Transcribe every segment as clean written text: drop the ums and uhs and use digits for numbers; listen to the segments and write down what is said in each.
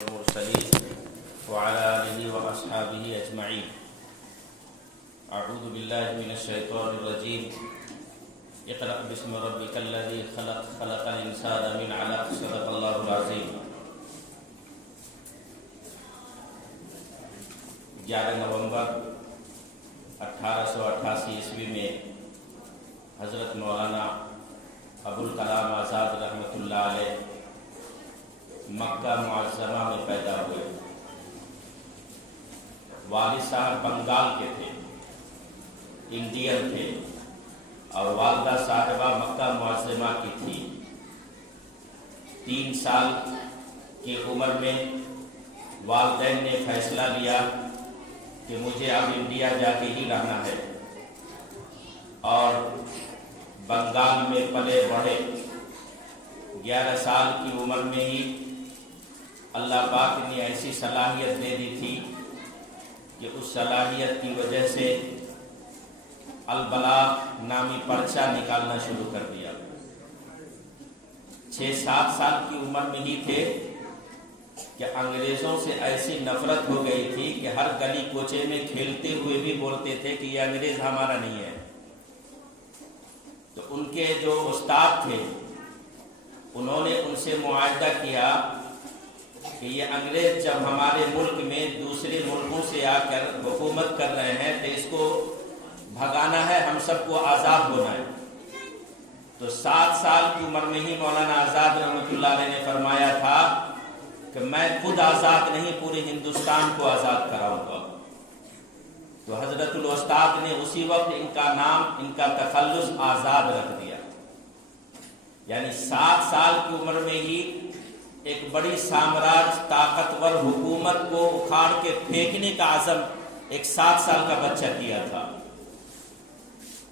المرسلين وعلى آله وأصحابه أجمعين. أعوذ بالله من الشيطان الرجيم. اقرأ باسم ربك الذي خلق خلق الإنسان من علق صدق الله العظيم. 11 نومبر 1888 عیسوی میں حضرت مولانا ابوالکلام آزاد رحمۃ اللہ علیہ مکہ معظمہ میں پیدا ہوئے. والد صاحب بنگال کے تھے، انڈین تھے، اور والدہ صاحبہ مکہ معظمہ کی تھی. 3 سال کی عمر میں والدین نے فیصلہ لیا کہ مجھے اب انڈیا جا کے ہی رہنا ہے، اور بنگال میں پلے بڑھے. 11 سال کی عمر میں ہی اللہ پاک نے ایسی صلاحیت دے دی تھی کہ اس صلاحیت کی وجہ سے البلاغ نامی پرچہ نکالنا شروع کر دیا. 6-7 سال کی عمر میں ہی تھے کہ انگریزوں سے ایسی نفرت ہو گئی تھی کہ ہر گلی کوچے میں کھیلتے ہوئے بھی بولتے تھے کہ یہ انگریز ہمارا نہیں ہے. تو ان کے جو استاد تھے انہوں نے ان سے معاہدہ کیا کہ یہ انگریز جب ہمارے ملک میں دوسرے ملکوں سے آ کر حکومت کر رہے ہیں تو اس کو بھگانا ہے، ہم سب کو آزاد ہونا ہے. تو 7 سال کی عمر میں ہی مولانا آزاد رحمۃ اللہ علیہ نے فرمایا تھا کہ میں خود آزاد نہیں، پورے ہندوستان کو آزاد کراؤں گا. تو حضرت الاستاد نے اسی وقت ان کا نام، ان کا تخلص آزاد رکھ دیا. یعنی 7 سال کی عمر میں ہی ایک بڑی سامراج طاقتور حکومت کو اکھاڑ کے پھینکنے کا عزم ایک 7 سال کا بچہ کیا تھا.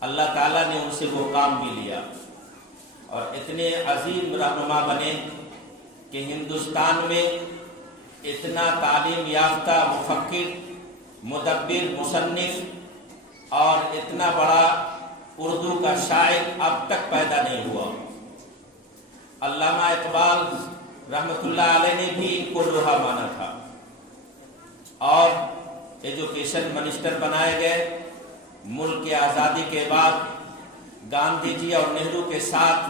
اللہ تعالیٰ نے ان سے وہ کام بھی لیا اور اتنے عظیم رہنما بنے کہ ہندوستان میں اتنا تعلیم یافتہ مفکر، مدبر، مصنف اور اتنا بڑا اردو کا شاعر اب تک پیدا نہیں ہوا. علامہ اقبال رحمۃ اللہ علیہ نے بھی ان کو لوہا مانا تھا اور ایجوکیشن منسٹر بنائے گئے. ملک کی آزادی کے بعد گاندھی جی اور نہرو کے ساتھ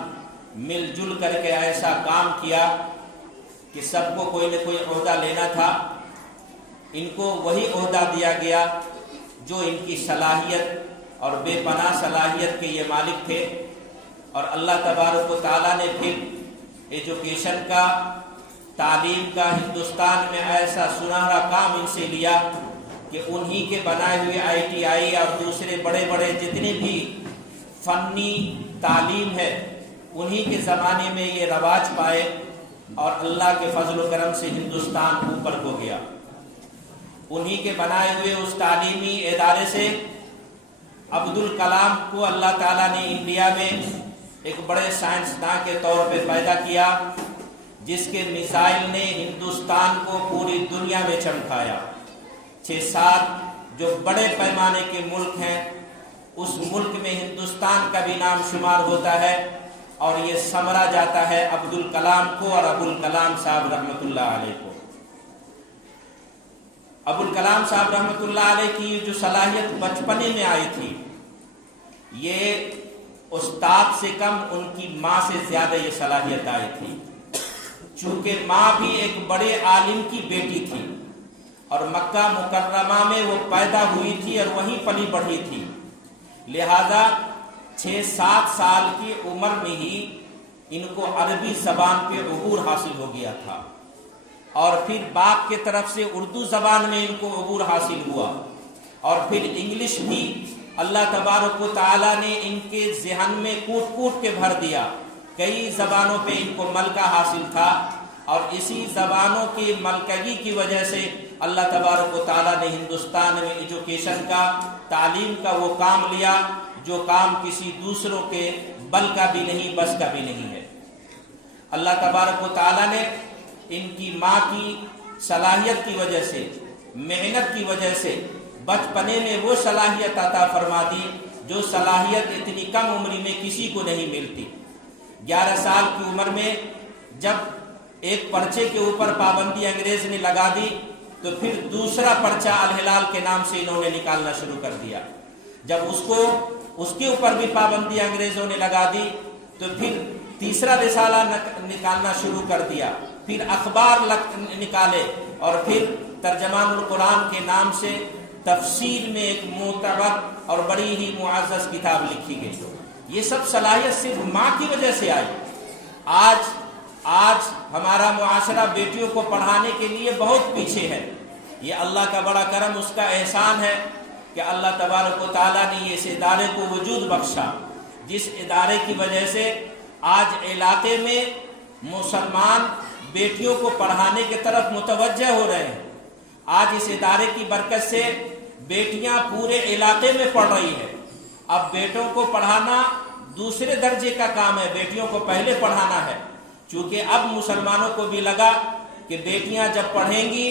مل جل کر کے ایسا کام کیا کہ سب کو کوئی نہ کوئی عہدہ لینا تھا. ان کو وہی عہدہ دیا گیا جو ان کی صلاحیت اور بے پناہ صلاحیت کے یہ مالک تھے. اور اللہ تبارک و تعالیٰ نے پھر ایجوکیشن کا، تعلیم کا ہندوستان میں ایسا سنہرا کام ان سے لیا کہ انہی کے بنائے ہوئے ITI اور دوسرے بڑے بڑے جتنے بھی فنی تعلیم ہے انہی کے زمانے میں یہ رواج پائے اور اللہ کے فضل و کرم سے ہندوستان اوپر ہو گیا. انہی کے بنائے ہوئے اس تعلیمی ادارے سے عبدالکلام کو اللہ تعالیٰ نے انڈیا میں ایک بڑے سائنسداں کے طور پہ پیدا کیا جس کے میزائل نے ہندوستان کو پوری دنیا میں چمکایا. 6-7 جو بڑے پیمانے کے ملک ہیں اس ملک میں ہندوستان کا بھی نام شمار ہوتا ہے اور یہ سمرا جاتا ہے عبدالکلام کو اور ابوالکلام صاحب رحمۃ اللہ علیہ کو. ابوالکلام صاحب رحمۃ اللہ علیہ کی جو صلاحیت بچپنے میں آئی تھی یہ استاد سے کم ان کی ماں سے زیادہ یہ صلاحیت آئی تھی. چونکہ ماں بھی ایک بڑے عالم کی بیٹی تھی اور مکہ مکرمہ میں وہ پیدا ہوئی تھی اور وہیں پلی بڑھی تھی، لہذا 6-7 سال کی عمر میں ہی ان کو عربی زبان پہ عبور حاصل ہو گیا تھا اور پھر باپ کے طرف سے اردو زبان میں ان کو عبور حاصل ہوا اور پھر انگلش بھی اللہ تبارک و تعالیٰ نے ان کے ذہن میں کوٹ کوٹ کے بھر دیا. کئی زبانوں پہ ان کو ملکہ حاصل تھا اور اسی زبانوں کی ملکگی کی وجہ سے اللہ تبارک و تعالیٰ نے ہندوستان میں ایجوکیشن کا، تعلیم کا وہ کام لیا جو کام کسی دوسروں کے بل کا بھی نہیں، بس کا بھی نہیں ہے. اللہ تبارک و تعالیٰ نے ان کی ماں کی صلاحیت کی وجہ سے، محنت کی وجہ سے بچپنے میں وہ صلاحیت عطا فرما دی جو صلاحیت اتنی کم عمری میں کسی کو نہیں ملتی. 11 سال کی عمر میں جب ایک پرچے کے اوپر پابندی انگریز نے لگا دی تو پھر دوسرا پرچہ الہلال کے نام سے انہوں نے نکالنا شروع کر دیا. جب اس کے اوپر بھی پابندی انگریزوں نے لگا دی تو پھر تیسرا رسالہ نکالنا شروع کر دیا. پھر اخبار نکالے اور پھر ترجمان القرآن کے نام سے تفسیر میں ایک معتبر اور بڑی ہی معزز کتاب لکھی گئی. یہ سب صلاحیت صرف ماں کی وجہ سے آئی. آج ہمارا معاشرہ بیٹیوں کو پڑھانے کے لیے بہت پیچھے ہے. یہ اللہ کا بڑا کرم، اس کا احسان ہے کہ اللہ تبارک و تعالیٰ نے اس ادارے کو وجود بخشا، جس ادارے کی وجہ سے آج علاقے میں مسلمان بیٹیوں کو پڑھانے کی طرف متوجہ ہو رہے ہیں. آج اس ادارے کی برکت سے بیٹیاں پورے علاقے میں پڑھ رہی ہیں. اب بیٹوں کو پڑھانا دوسرے درجے کا کام ہے، بیٹیوں کو پہلے پڑھانا ہے. چونکہ اب مسلمانوں کو بھی لگا کہ بیٹیاں جب پڑھیں گی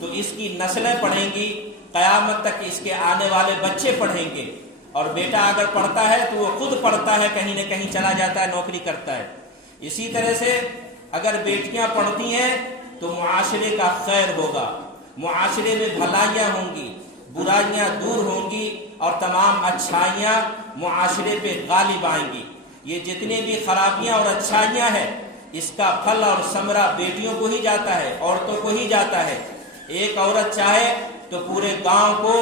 تو اس کی نسلیں پڑھیں گی، قیامت تک اس کے آنے والے بچے پڑھیں گے. اور بیٹا اگر پڑھتا ہے تو وہ خود پڑھتا ہے، کہیں نہ کہیں چلا جاتا ہے، نوکری کرتا ہے. اسی طرح سے اگر بیٹیاں پڑھتی ہیں تو معاشرے کا خیر ہوگا، معاشرے میں بھلائیاں ہوں گی، برائیاں دور ہوں گی اور تمام اچھائیاں معاشرے پہ غالب آئیں گی. یہ جتنے بھی خرابیاں اور اچھائیاں ہیں اس کا پھل اور ثمرہ بیٹیوں کو ہی جاتا ہے، عورتوں کو ہی جاتا ہے. ایک عورت چاہے تو پورے گاؤں کو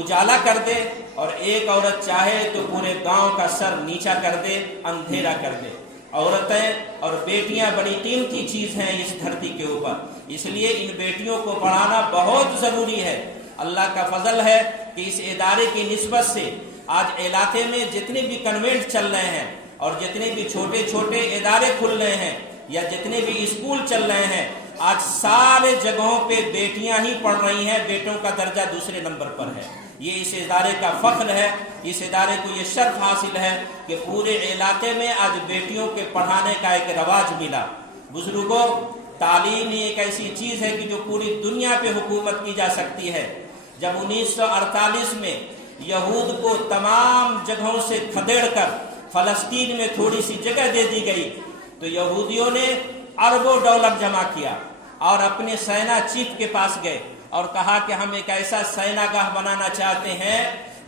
اجالا کر دے اور ایک عورت چاہے تو پورے گاؤں کا سر نیچا کر دے، اندھیرا کر دے. عورتیں اور بیٹیاں بڑی قیمتی چیز ہیں اس دھرتی کے اوپر، اس لیے ان بیٹیوں کو پڑھانا بہت ضروری ہے. اللہ کا فضل ہے کہ اس ادارے کی نسبت سے آج علاقے میں جتنے بھی کنوینٹ چل رہے ہیں اور جتنے بھی چھوٹے چھوٹے ادارے کھل رہے ہیں یا جتنے بھی اسکول چل رہے ہیں، آج سارے جگہوں پہ بیٹیاں ہی پڑھ رہی ہیں، بیٹوں کا درجہ دوسرے نمبر پر ہے. یہ اس ادارے کا فخر ہے، اس ادارے کو یہ شرف حاصل ہے کہ پورے علاقے میں آج بیٹیوں کے پڑھانے کا ایک رواج ملا. بزرگوں، تعلیم ایک ایسی چیز ہے کہ جو پوری دنیا پہ حکومت کی جا سکتی ہے. جب 1948 میں یہود کو تمام جگہوں سے کھدیڑ کر فلسطین میں تھوڑی سی جگہ دے دی گئی تو یہودیوں نے اربوں ڈالر جمع کیا اور اپنے سینا چیف کے پاس گئے اور کہا کہ ہم ایک ایسا سینا گاہ بنانا چاہتے ہیں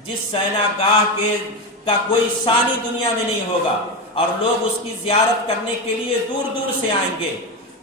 جس سینا گاہ کا کوئی ثانی دنیا میں نہیں ہوگا اور لوگ اس کی زیارت کرنے کے لیے دور دور سے آئیں گے.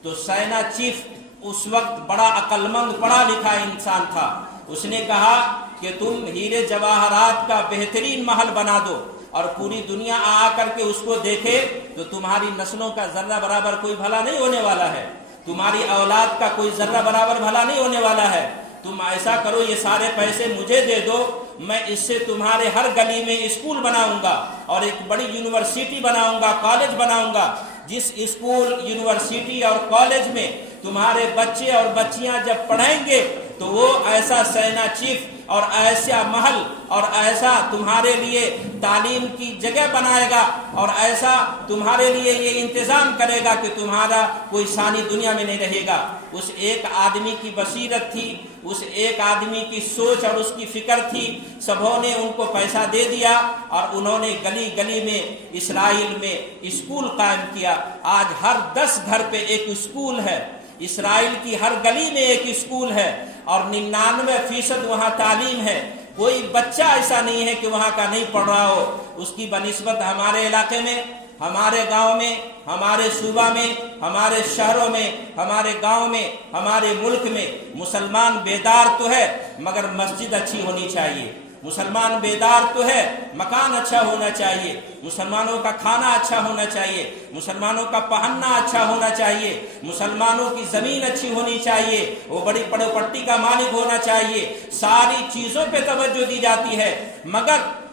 تو سینا چیف اس وقت بڑا عقل مند پڑھا لکھا انسان تھا. اس نے کہا کہ تم ہیرے جواہرات کا بہترین محل بنا دو اور پوری دنیا آ کر کے اس کو دیکھے تو تمہاری نسلوں کا ذرہ برابر کوئی بھلا نہیں ہونے والا ہے، تمہاری اولاد کا کوئی ذرہ برابر بھلا نہیں ہونے والا ہے. تم ایسا کرو، یہ سارے پیسے مجھے دے دو، میں اس سے تمہارے ہر گلی میں اسکول بناؤں گا اور ایک بڑی یونیورسٹی بناؤں گا، کالج بناؤں گا. جس اسکول، یونیورسٹی اور کالج میں تمہارے بچے اور بچیاں جب پڑھیں گے تو وہ ایسا سینا چیف اور ایسا محل اور ایسا تمہارے لیے تعلیم کی جگہ بنائے گا اور ایسا تمہارے لیے یہ انتظام کرے گا کہ تمہارا کوئی ثانی دنیا میں نہیں رہے گا. اس ایک آدمی کی بصیرت تھی، اس ایک آدمی کی سوچ اور اس کی فکر تھی. سبوں نے ان کو پیسہ دے دیا اور انہوں نے گلی گلی میں اسرائیل میں اسکول قائم کیا. آج ہر 10 گھر پہ ایک اسکول ہے، اسرائیل کی ہر گلی میں ایک اسکول ہے اور 99% وہاں تعلیم ہے. کوئی بچہ ایسا نہیں ہے کہ وہاں کا نہیں پڑھ رہا ہو. اس کی بنسبت ہمارے علاقے میں، ہمارے گاؤں میں، ہمارے صوبہ میں، ہمارے شہروں میں، ہمارے گاؤں میں، ہمارے ملک میں مسلمان بیدار تو ہے مگر مسجد اچھی ہونی چاہیے. مسلمان بیدار تو ہے، مکان اچھا ہونا چاہیے، مسلمانوں کا کھانا اچھا ہونا چاہیے، مسلمانوں کا پہننا اچھا ہونا چاہیے، مسلمانوں کی زمین اچھی ہونی چاہیے، وہ بڑی پراپرٹی کا مالک ہونا چاہیے. ساری چیزوں پہ توجہ دی جاتی ہے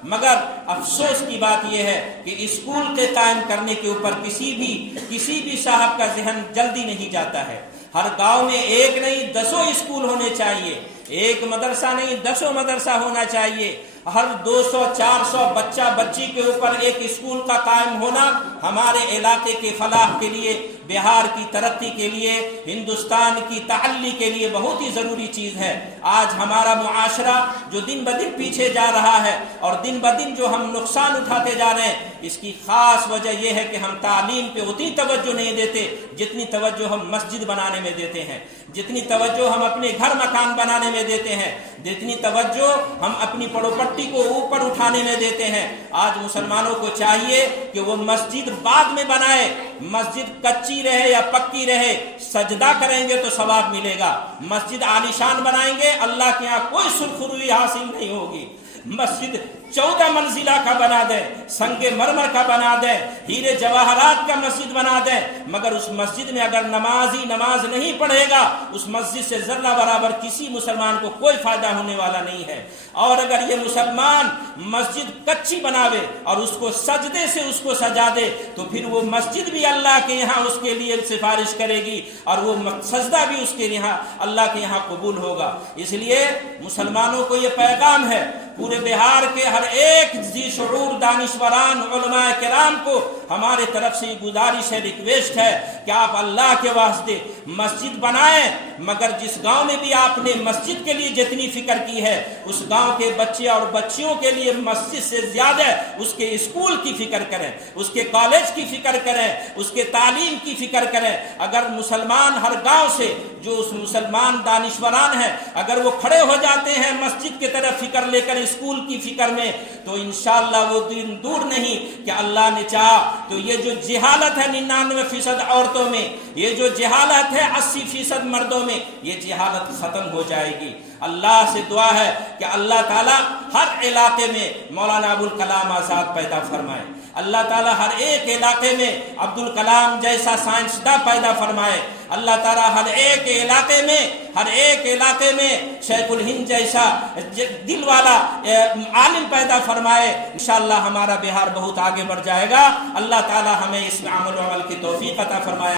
مگر افسوس کی بات یہ ہے کہ اسکول کے قائم کرنے کے اوپر کسی بھی صاحب کا ذہن جلدی نہیں جاتا ہے. ہر گاؤں میں ایک نہیں 10 اسکول ہونے چاہیے، ایک مدرسہ نہیں 10 مدرسہ ہونا چاہیے. ہر 200-400 بچہ بچی کے اوپر ایک اسکول کا قائم ہونا ہمارے علاقے کے فلاح کے لیے بہار کی ترقی کے لیے، ہندوستان کی تعلی کے لیے بہت ہی ضروری چیز ہے۔ آج ہمارا معاشرہ جو دن بدن پیچھے جا رہا ہے اور دن بدن جو ہم نقصان اٹھاتے جا رہے ہیں، اس کی خاص وجہ یہ ہے کہ ہم تعلیم پہ اتنی توجہ نہیں دیتے جتنی توجہ ہم مسجد بنانے میں دیتے ہیں، جتنی توجہ ہم اپنے گھر مکان بنانے میں دیتے ہیں، جتنی توجہ ہم اپنی پڑوپٹی کو اوپر اٹھانے میں دیتے ہیں۔ آج مسلمانوں کو چاہیے کہ وہ مسجد بعد میں بنائے، مسجد کچی رہے یا پکی رہے، سجدہ کریں گے تو ثواب ملے گا۔ مسجد عالیشان بنائیں گے، اللہ کے ہاں کوئی سرخروئی حاصل نہیں ہوگی۔ مسجد 14 منزلہ کا بنا دیں، سنگ مرمر کا بنا دیں، ہیرے جواہرات کا مسجد بنا دیں، مگر اس مسجد میں اگر نمازی نماز نہیں پڑھے گا، اس مسجد سے ذرہ برابر کسی مسلمان کو کوئی فائدہ ہونے والا نہیں ہے۔ اور اگر یہ مسلمان مسجد کچی بناوے اور اس کو سجدے سے اس کو سجا دے تو پھر وہ مسجد بھی اللہ کے یہاں اس کے لیے سفارش کرے گی اور وہ سجدہ بھی اس کے یہاں اللہ کے یہاں قبول ہوگا۔ اس لیے مسلمانوں کو یہ پیغام ہے، پورے بہار کے ہر ایک ذی شعور دانشوران علماء کرام کو ہمارے طرف سے گزارش ہے، ریکویسٹ ہے کہ آپ اللہ کے واسطے مسجد بنائیں، مگر جس گاؤں میں بھی آپ نے مسجد کے لیے جتنی فکر کی ہے، اس گاؤں کے بچے اور بچیوں کے لیے مسجد سے زیادہ اس کے اسکول کی فکر کریں، اس کے کالج کی فکر کریں، اس کے تعلیم کی فکر کریں۔ اگر مسلمان ہر گاؤں سے جو اس مسلمان دانشوران ہیں اگر وہ کھڑے ہو جاتے ہیں مسجد کی طرف فکر لے کر اسکول کی فکر میں، تو انشاءاللہ وہ دن دور نہیں کہ اللہ نے چاہا تو یہ جو جہالت ہے 99% عورتوں میں، یہ جو جہالت ہے 80% مردوں میں، یہ جہالت ختم ہو جائے گی۔ اللہ سے دعا ہے کہ اللہ تعالیٰ ہر علاقے میں مولانا ابوالکلام آزاد پیدا فرمائے، اللہ تعالیٰ ہر ایک علاقے میں عبدالکلام جیسا سائنسداں پیدا فرمائے، اللہ تعالیٰ ہر ایک علاقے میں شیخ الہند جیسا دل والا عالم پیدا فرمائے۔ انشاءاللہ ہمارا بہار بہت آگے بڑھ جائے گا۔ اللہ تعالیٰ ہمیں اس میں عمل و عمل کی توفیق عطا فرمائے۔